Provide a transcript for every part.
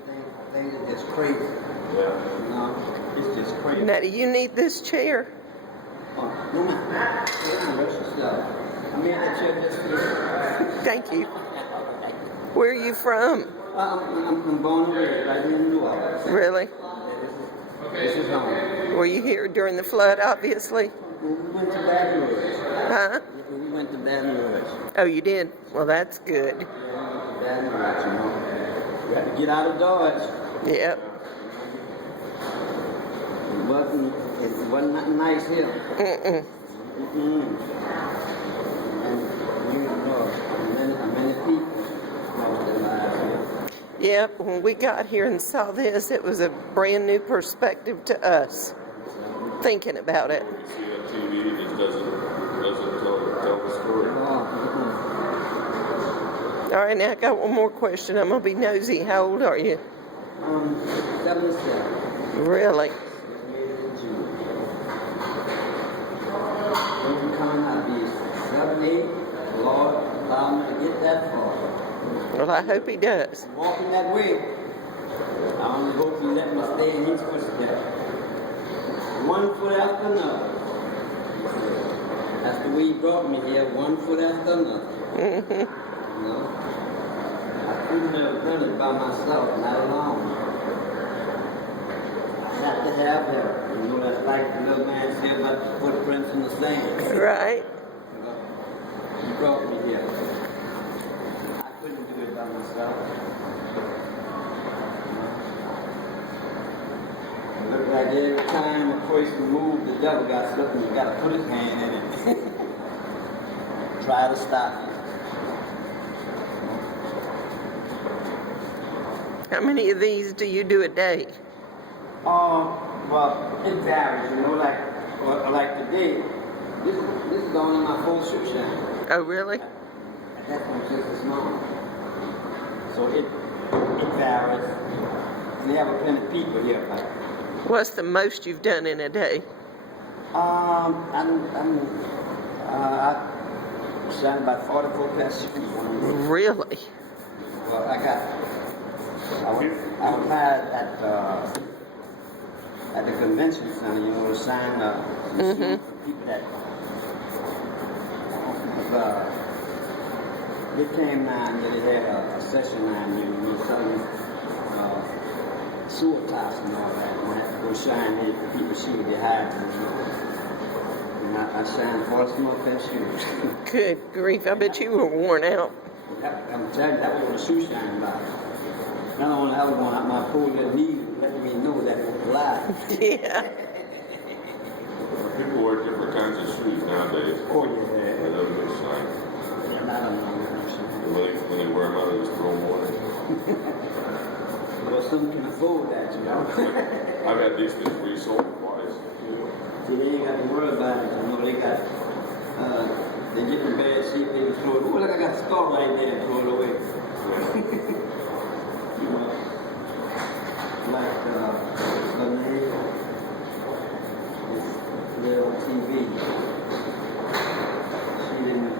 I think it's just crazy. Yeah. You know, it's just crazy. Now, do you need this chair? No, man. Don't rush yourself. I mean, that chair just fits. Thank you. Where are you from? I'm born and raised right here in New Orleans. Really? This is home. Were you here during the flood, obviously? We went to Baton Rouge. Huh? We went to Baton Rouge. Oh, you did? Well, that's good. Baton Rouge, you know. You had to get out of Dodge. Yep. It wasn't nice here. Mm-mm. And you know, many people lost their lives here. Yep, when we got here and saw this, it was a brand new perspective to us, thinking about it. You see it on TV, it just doesn't tell the story. All right, now I got one more question. I'm going to be nosy. How old are you? 77. Really? I'll be 78. Lord, allow me to get that far. Well, I hope he does. Walking that way, I only hope he let me stay in his footsteps. One foot after another. That's the way he brought me here, one foot after another. Mm-hmm. You know? I couldn't have done it by myself, not alone. I had to have help. You know, that's like the little man said about the footprints in the sand. Right? You know? He brought me here. I couldn't do it by myself. It looked like every time a person moved, the devil got something. You got to put his hand in it. Try to stop it. How many of these do you do a day? Well, it varies, you know, like today, this is only my full shoe shine. Oh, really? And that's one just as small. So it varies. And they have plenty of people here, but What's the most you've done in a day? I shine about 44 pairs of shoes. Really? Well, I was hired at the convention center, you know, to sign people that they came down here, they had a session down here, you know, selling sewer tops and all that. And I had to go sign here for people to see what they hired to do. And I signed 40 more pairs of shoes. Good grief, I bet you were worn out. I'm telling you, that was what a shoe shine about. Not only I was going out my poor little knees, letting me know that it was alive. Yeah. People wear different kinds of shoes nowadays. Oh, yeah. And those are shine. And I don't know what I'm saying. When they wear them out, they just throw them away. Well, some can afford that, you know. I've had these things resold twice. See, they ain't got to worry about it, you know. They got, they get the bad shit, they can throw it. Oh, look, I got a scar right there and throw it away. You know, like, her name, they're on TV. She didn't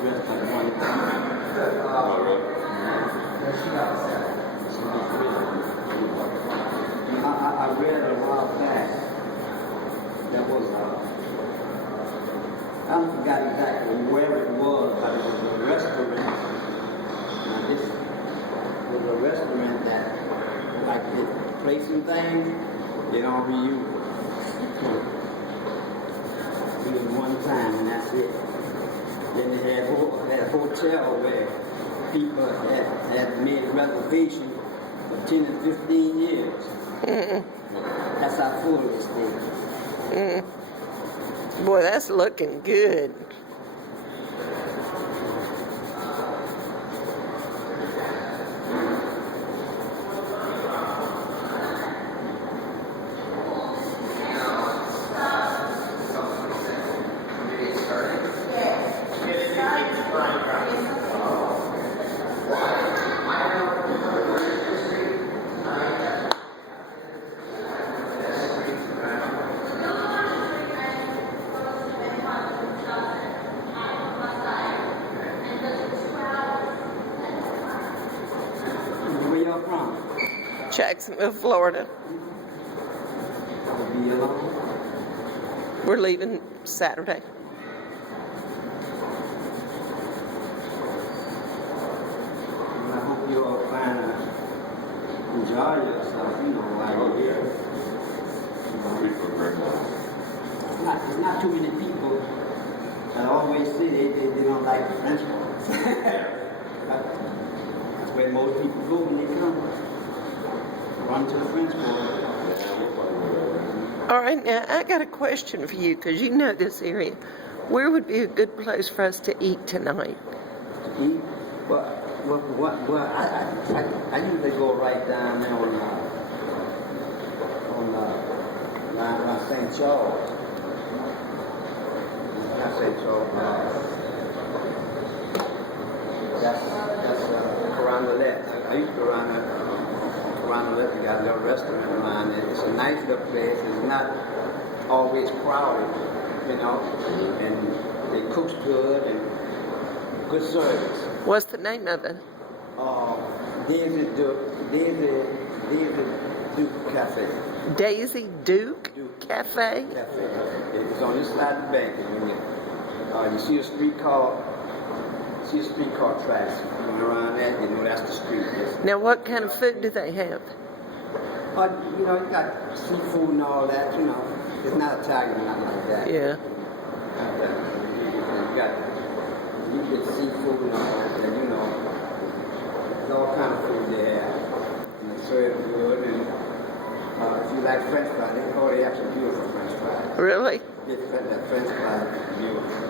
dress like one. All right. I read a while back. There was I forgot exactly where it was, but it was a restaurant. Now this was a restaurant that, like, they play some things, they don't reuse it. It was one time and that's it. Then they had a hotel where people had made a reservation for 10 and 15 years. That's how full this thing. Boy, that's looking good. Jacksonville, Florida. I'll be alone. We're leaving Saturday. And I hope you all find enjoy yourself, you know, while you're here. People are great. There's not too many people that always say they don't like the French fries. That's where most people go when they come. Run to the French fries. All right, now I got a question for you because you know this area. Where would be a good place for us to eat tonight? Eat? Well, I usually go right down there on St. Charles. Not St. Charles. That's around the left. I used to go around the left. You got a little restaurant around there. It's a nice little place. It's not always crowded, you know, and they cook good and good service. What's the name of it? Daisy Duke Cafe. Daisy Duke Cafe? Cafe. It's on this side of the bank. And you see a streetcar tracks going around there, you know that's the street. Yes. Now, what kind of food do they have? You know, you got seafood and all that, you know. It's not Italian, not like that. Yeah. You get seafood and all that, and you know, there's all kind of food there. And they serve good, and if you like French fries, they have some beautiful French fries. Really? That French fries are beautiful.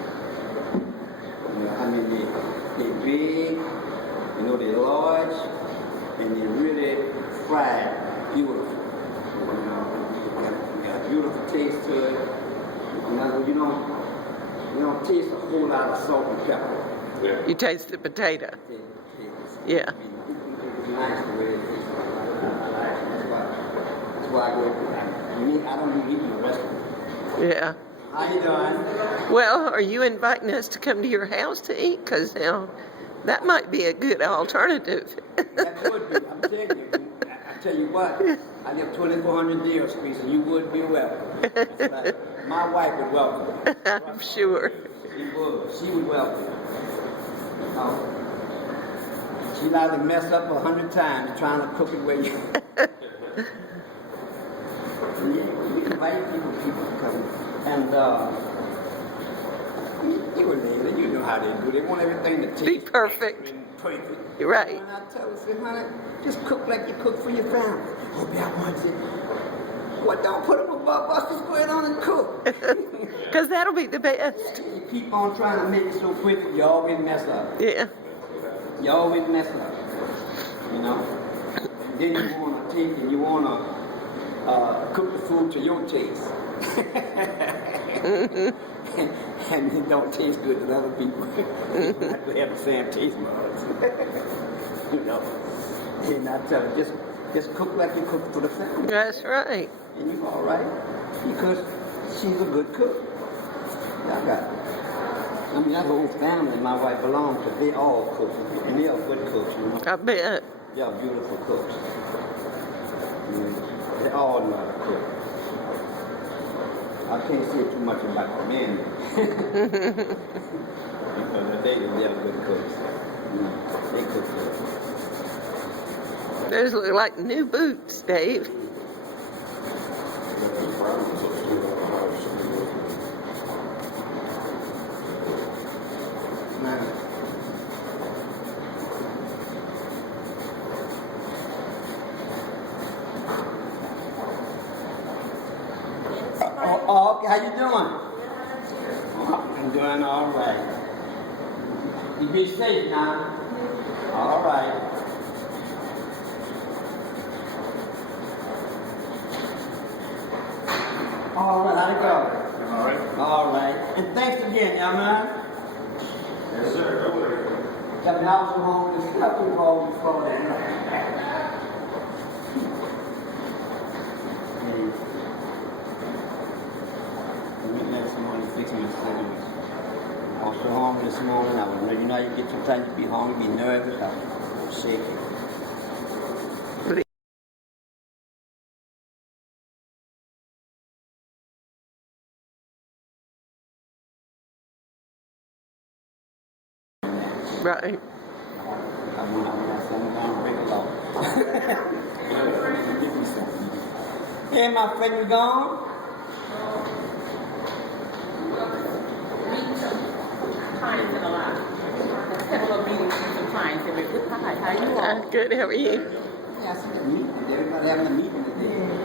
You know, I mean, they're big, you know, they're large, and they're really fried beautiful. You know, they got a beautiful taste to it. You don't taste a whole lot of salt and pepper. Yeah. You taste the potato. Yeah. It's nice the way it tastes. That's why I go. I don't even eat in the restaurant. Yeah. How you doing? Well, are you inviting us to come to your house to eat? Because now that might be a good alternative. That would be. I'm telling you. I tell you what. I live 2400 Deer Street, and you would be welcome. Right. My wife would welcome you. I'm sure. She would. She would welcome you. She allowed to mess up 100 times trying to cook it where you. You invite people to come. And you were there. You know how they do. They want everything to taste Be perfect. Perfect. You're right. When I tell her, say, honey, just cook like you cook for your family. Oh, yeah, I want it. Well, don't put them above us. Just go ahead on and cook. Because that'll be the best. You keep on trying to make it so quick, you always mess up. Yeah. You always mess up. You know? And then you want to take and you want to cook the food to your taste. And it don't taste good to other people. Not to have the same taste buds. You know? And I tell her, just cook like you cook for the family. That's right. And you're all right. Because she's a good cook. I mean, that whole family my wife belongs to, they all cook. And they are good cooks, you know. I bet. They are beautiful cooks. They all know how to cook. I can't say too much about the men. Because they are good cooks. They cook good. Those look like new boots, Dave. Okay, how you doing? I'm doing all right. You be safe now. All right. All right, how'd it go? All right. All right. And thanks again, young man. Yes, sir. Go with it. Got an hour from home, just nothing wrong before that. Next morning, fixing my cigarettes. I was so hungry this morning. I was ready. You know, you get sometimes you be hungry, be nervous. I was shaking. Right. I want to something down big low. Give me something. Hey, my friend, you gone? Meet some clients in a lot. Several meetings with some clients. They were good. Hi, how you all? Good, how are you? Yeah, I see the meeting. Everybody having a meeting